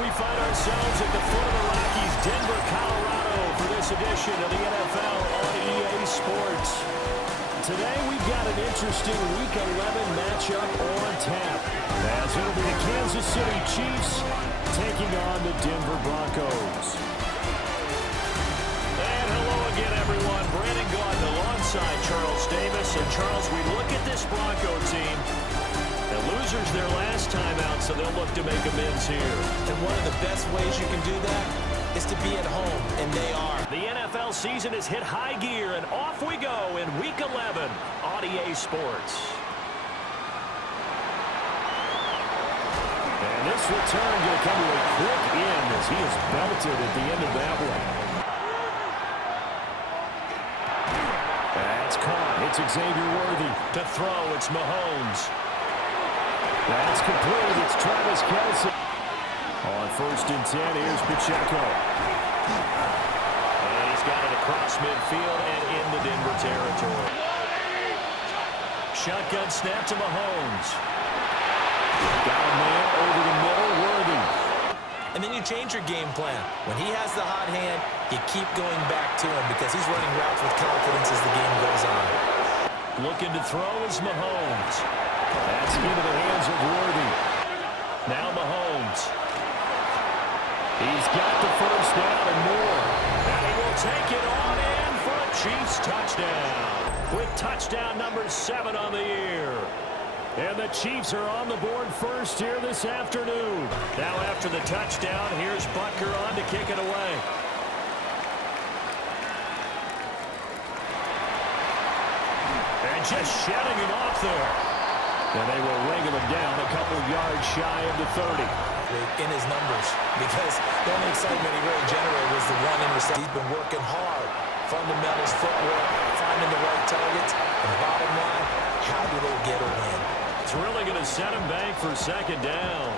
we find ourselves at the foot of the Rockies, Denver, Colorado, for this edition of the NFL on EA Sports. Today we've got an interesting Week 11 matchup on tap, as it'll be the Kansas City Chiefs taking on the Denver Broncos. And hello again, everyone. Brandon Gaudin alongside Charles Davis. And Charles, we look at this Bronco team. The losers their last time out, so they'll look to make amends here. And one of the best ways you can do that is to be at home, and they are. The NFL season has hit high gear, and off we go in Week 11 on EA Sports. And this return going to come to a quick end as he is belted at the end of that one. That's caught. It's Xavier Worthy. To throw, it's Mahomes. That's complete. It's Travis Kelce. On 1st and 10, here's Pacheco. And he's got it across midfield and in the Denver territory. Shotgun snap to Mahomes. Got a man over the middle, Worthy. And then you change your game plan. When he has the hot hand, you keep going back to him because he's running routes with confidence as the game goes on. Looking to throw is Mahomes. That's into the hands of Worthy. Now Mahomes. He's got the first down and more. And he will take it on in for a Chiefs touchdown. With touchdown number 7 on the year. And the Chiefs are on the board first here this afternoon. Now after the touchdown, here's Butker on to kick it away. And just shutting him off there. And they will wrangle him down a couple yards shy of the 30. In his numbers, because the only excitement he really generated was the one interception. He's been working hard. Fundamentals, footwork, finding the right targets. And bottom line, how do they get a win? It's really going to set him back for 2nd down.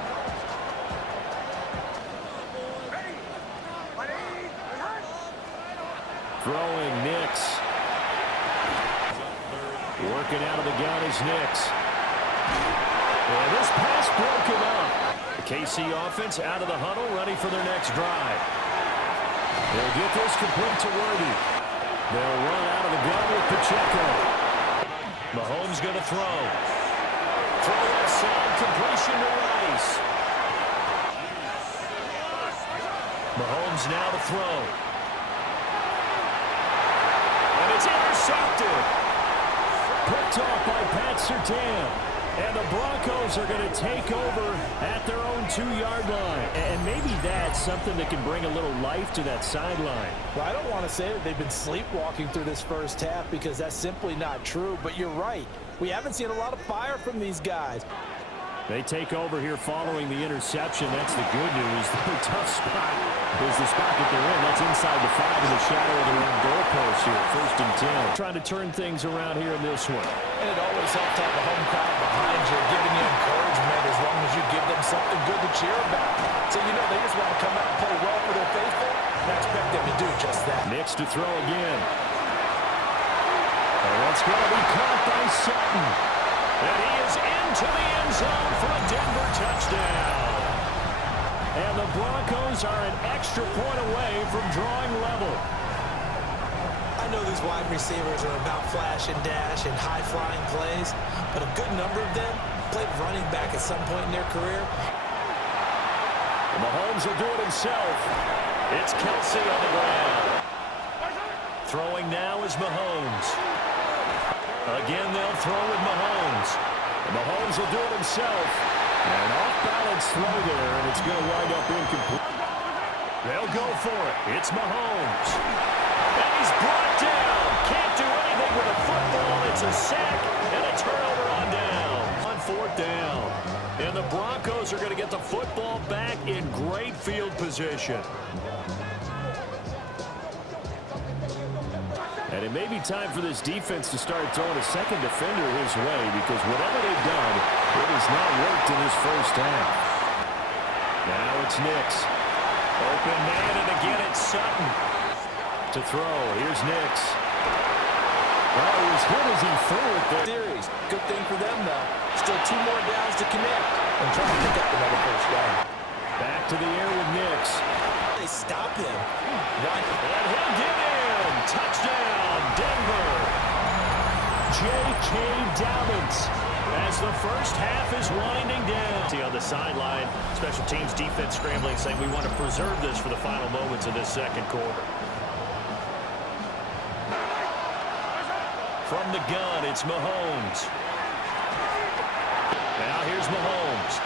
Throwing Nix. Working out of the gun is Nix. And this pass broken up. The KC offense out of the huddle, ready for their next drive. They'll get this complete to Worthy. They'll run out of the gun with Pacheco. Mahomes going to throw. Throw outside, completion to Rice. Mahomes now to throw. And it's intercepted. Picked off by Pat Surtain. And the Broncos are going to take over at their own 2-yard line. And maybe that's something that can bring a little life to that sideline. Well, I don't want to say that they've been sleepwalking through this first half because that's simply not true. But you're right. We haven't seen a lot of fire from these guys. They take over here following the interception. That's the good news. The tough spot is the spot that they're in. That's inside the 5 in the shadow of their own goalpost here. 1st and 10. Trying to turn things around here in this one. And it always helps to have a home crowd behind you, giving you encouragement as long as you give them something good to cheer about. So, you know, they just want to come out and play well for their faithful. And I expect them to do just that. Nix to throw again. And that's going to be caught by Sutton. And he is into the end zone for a Denver touchdown. And the Broncos are an extra point away from drawing level. I know these wide receivers are about flash and dash and high-flying plays, but a good number of them played running back at some point in their career. And Mahomes will do it himself. It's Kelce on the ground. Throwing now is Mahomes. Again, they'll throw with Mahomes. And Mahomes will do it himself. And off-balance throw there, and it's going to wind up incomplete. They'll go for it. It's Mahomes. And he's brought down. Can't do anything with a football. It's a sack and a turnover on down. On 4th down. And the Broncos are going to get the football back in great field position. And it may be time for this defense to start throwing a second defender his way, because whatever they've done, it has not worked in this first half. Now it's Nix. Open man, and again it's Sutton. To throw, here's Nix. Oh, as good as he threw it there. Series. Good thing for them, though. Still 2 more downs to connect and try to pick up another first down. Back to to the air with Nix. They stop him. And he'll get in. Touchdown, Denver. J.K. Dobbins as the first half is winding down. On the sideline, special teams defense scrambling, saying we want to preserve this for the final moments of this second quarter. From the gun, it's Mahomes. Now here's Mahomes.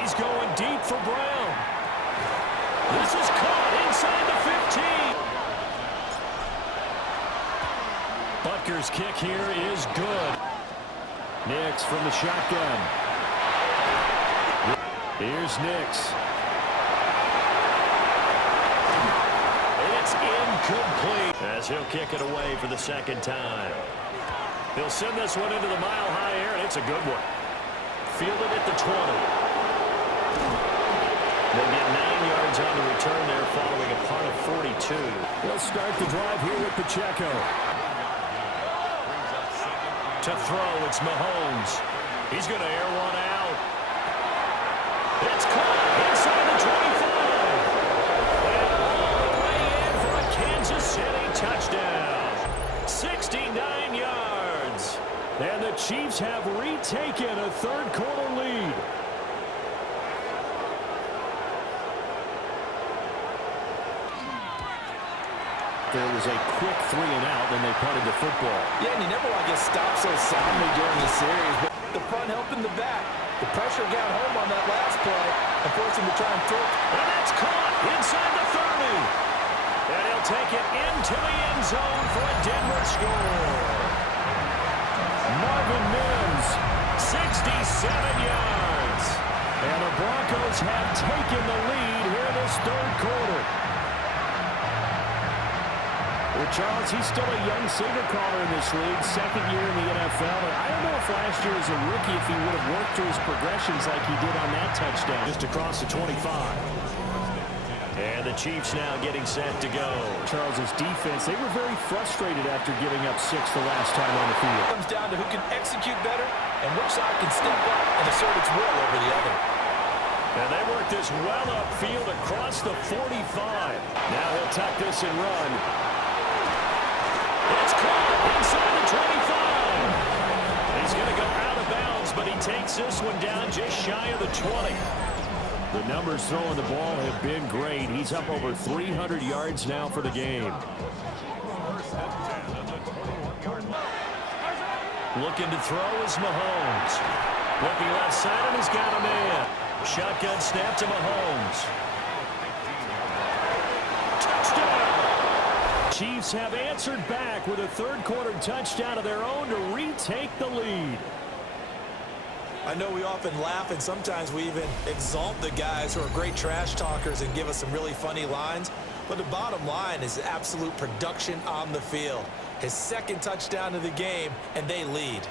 He's going deep for Brown. This is caught inside the 15. Butker's kick here is good. Nix from the shotgun. Here's Nix. It's incomplete as he'll kick it away for the second time. He'll send this one into the mile-high air, and it's a good one. Fielded at the 20. They'll get 9 yards on the return there following a punt of 42. They'll start the drive here with Pacheco. To throw, it's Mahomes. He's going to air one out. It's caught inside the 25. And all the way in for a Kansas City touchdown. 69 yards. And the Chiefs have retaken a third-quarter lead. There was a quick 3-and-out, then they punted the football. Yeah, and you never want to get stopped so soundly during the series, but the front helping the back. The pressure got home on that last play and forced him to try and throw. And that's caught inside the 30. And he'll take it into the end zone for a Denver score. Marvin Mims, 67 yards. And the Broncos have taken the lead here in this third quarter. Well, Charles, he's still a young signal caller in this league, second year in the NFL. And I don't know if last year as a rookie if he would have worked through his progressions like he did on that touchdown. Just across the 25. And the Chiefs now getting set to go. Charles's defense, they were very frustrated after giving up 6 the last time on the field. It comes down to who can execute better and which side can step up and assert its will over the other. And they work this well upfield across the 45. Now he'll tuck this and run. It's caught inside the 25. He's going to go out of bounds, but he takes this one down just shy of the 20. The numbers throwing the ball have been great. He's up over 300 yards now for the game. Looking to throw is Mahomes. Looking left side, and he's got a man. Shotgun snap to Mahomes. Chiefs have answered back with a third-quarter touchdown of their own to retake the lead. I know we often laugh, and sometimes we even exalt the guys who are great trash talkers and give us some really funny lines. But the bottom line is absolute production on the field. His second touchdown of the game, and they lead.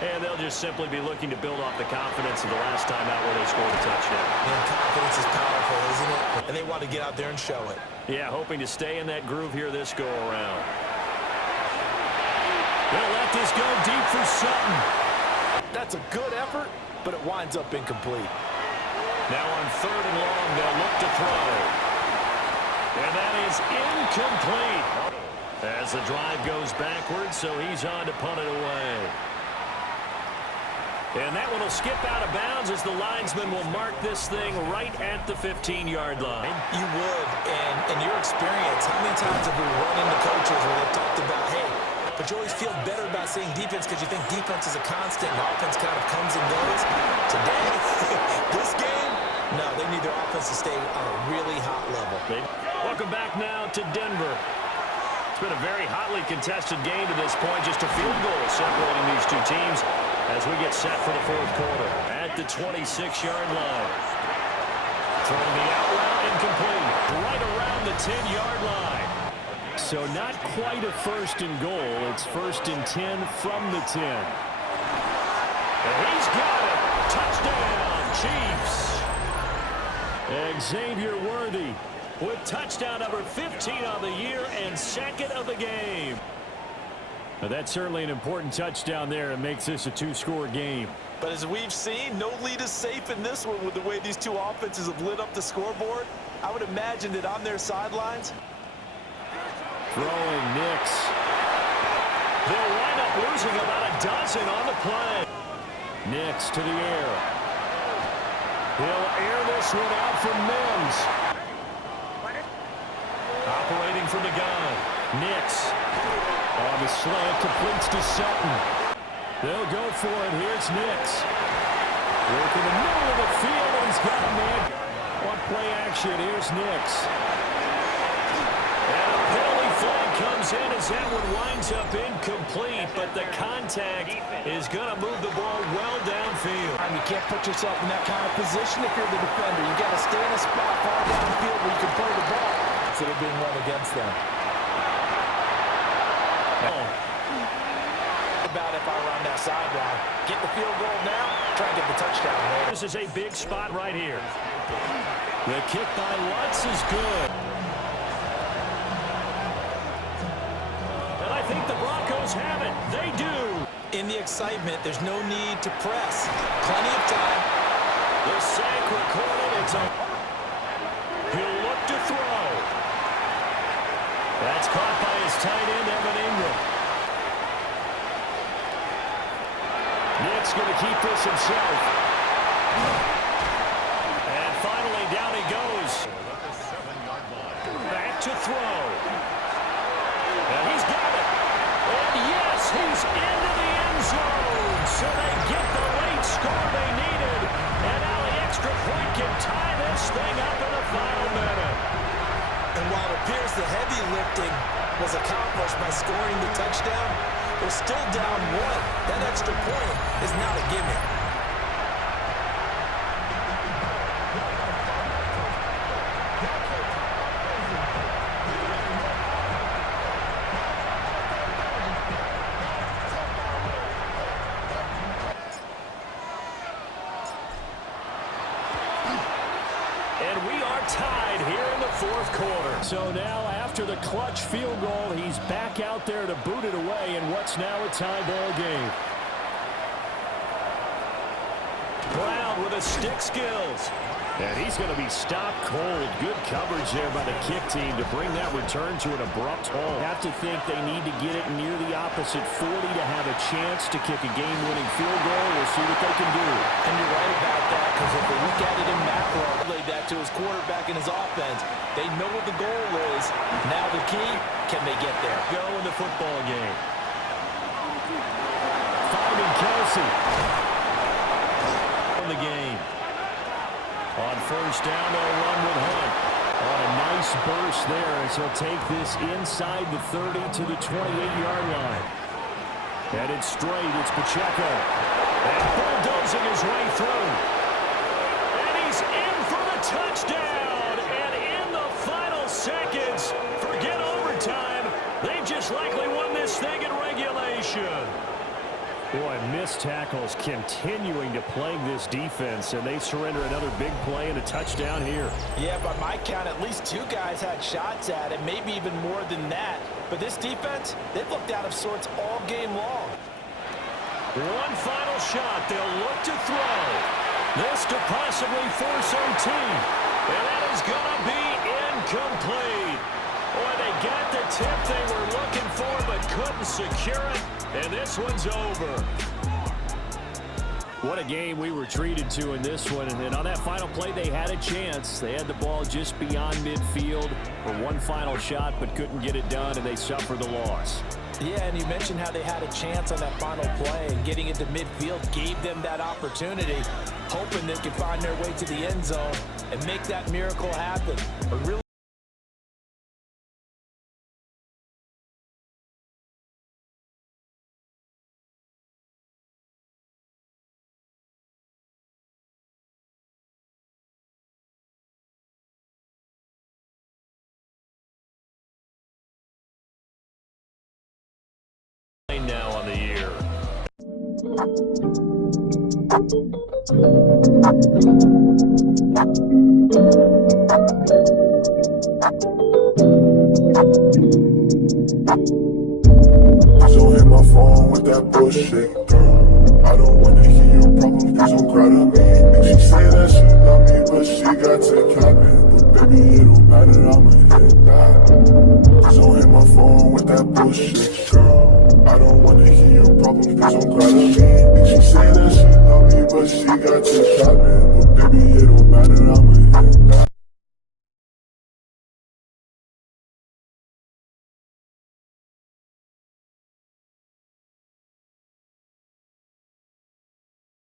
And they'll just simply be looking to build off the confidence of the last time out where they scored a touchdown. And confidence is powerful, isn't it? And they want to get out there and show it. Yeah, hoping to stay in that groove here this go-around. They'll let this go deep for Sutton. That's a good effort, but it winds up incomplete. Now on third and long, they'll look to throw. And that is incomplete. As the drive goes backwards, so he's on to punt it away. And that one will skip out of bounds as the linesman will mark this thing right at the 15-yard line. You would, and in your experience, how many times have we run into coaches where they've talked about, hey, but you always feel better about saying defense because you think defense is a constant and offense kind of comes and goes. Today, this game, no, they need their offense to stay on a really hot level. Welcome back now to Denver. It's been a very hotly contested game to this point, just a field goal separating these two teams as we get set for the fourth quarter at the 26-yard line. Throwing the out route incomplete, right around the 10-yard line. So not quite a first and goal. It's first and 10 from the 10. And he's got it. Touchdown, Chiefs. Xavier Worthy with touchdown number 15 on the year and second of the game. Now, that's certainly an important touchdown there. It makes this a two-score game. But as we've seen, no lead is safe in this one with the way these two offenses have lit up the scoreboard. I would imagine that on their sidelines. Throwing Nix. They'll wind up losing about a dozen on the play. Nix to the air. He'll air this one out for Mims. Operating from the gun. Nix. On the slant, completes to Sutton. They'll go for it. Here's Nix. Working the middle of the field, and he's got a man. On play action, here's Nix. And a penalty flag comes in as that one winds up incomplete, but the contact is going to move the ball well downfield. You can't put yourself in that kind of position if you're the defender. You got to stay in a spot far downfield where you can play the ball instead of being run against them. About if I were on that sideline. Get the field goal now, try and get the touchdown later. This is a big spot right here. The kick by Lutz is good. And I think the Broncos have it. They do. In the excitement, there's no need to press. Plenty of time. The sack recorded. It's a... He'll look to throw. That's caught by his tight end, Evan Ingram. Nick's going to keep this himself. And finally, down he goes. Back to throw. And he's got it. And yes, he's into the end zone. So they get the late score they needed. And now the extra point can tie this thing up in the final minute. And while it appears the heavy lifting was accomplished by scoring the touchdown, they're still down one. That extra point is not a gimme. And we are tied here in the fourth quarter. So now after the clutch field goal, he's back out there to boot it away in what's now a tie ball game. Brown with a stick skills. And he's going to be stopped cold. Good coverage there by the kick team to bring that return to an abrupt halt. Have to think they need to get it near the opposite 40 to have a chance to kick a game-winning field goal. We'll see what they can do. And you're right about that, because if they look at it in macro, laid that to his quarterback and his offense, they know what the goal is. Now the key, can they get there? Go in the football game. Finding Kelsey. In the game. On first down, they'll run with Hunt. On a nice burst there as he'll take this inside the 30 to the 28-yard line. Headed straight, it's Pacheco. And bulldozing his way through. And he's in for the touchdown. And in the final seconds, forget overtime. They just likely won this thing in regulation. Boy, missed tackles continuing to plague this defense, and they surrender another big play and a touchdown here. Yeah, by my count, at least two guys had shots at it, maybe even more than that. But this defense, they've looked out of sorts all game long. One final shot. They'll look to throw. This to possibly force OT. And that is going to be incomplete. Boy, they got the tip they were looking for, but couldn't secure it. And this one's over. What a game we were treated to in this one. And on that final play, they had a chance. They had the ball just beyond midfield for one final shot, but couldn't get it done, and they suffered the loss. Yeah, and you mentioned how they had a chance on that final play, and getting it to midfield gave them that opportunity, hoping they could find their way to the end zone and make that miracle happen. But really, now on the year. Please don't hit my phone with that bullshit, girl. I don't wanna hear your problems, please don't cry to me. And she say that she love me, but she got to cap it. But baby, it don't matter, I'ma hit back. Please don't hit my phone with that bullshit, girl. I don't wanna hear your problems, please don't cry to me.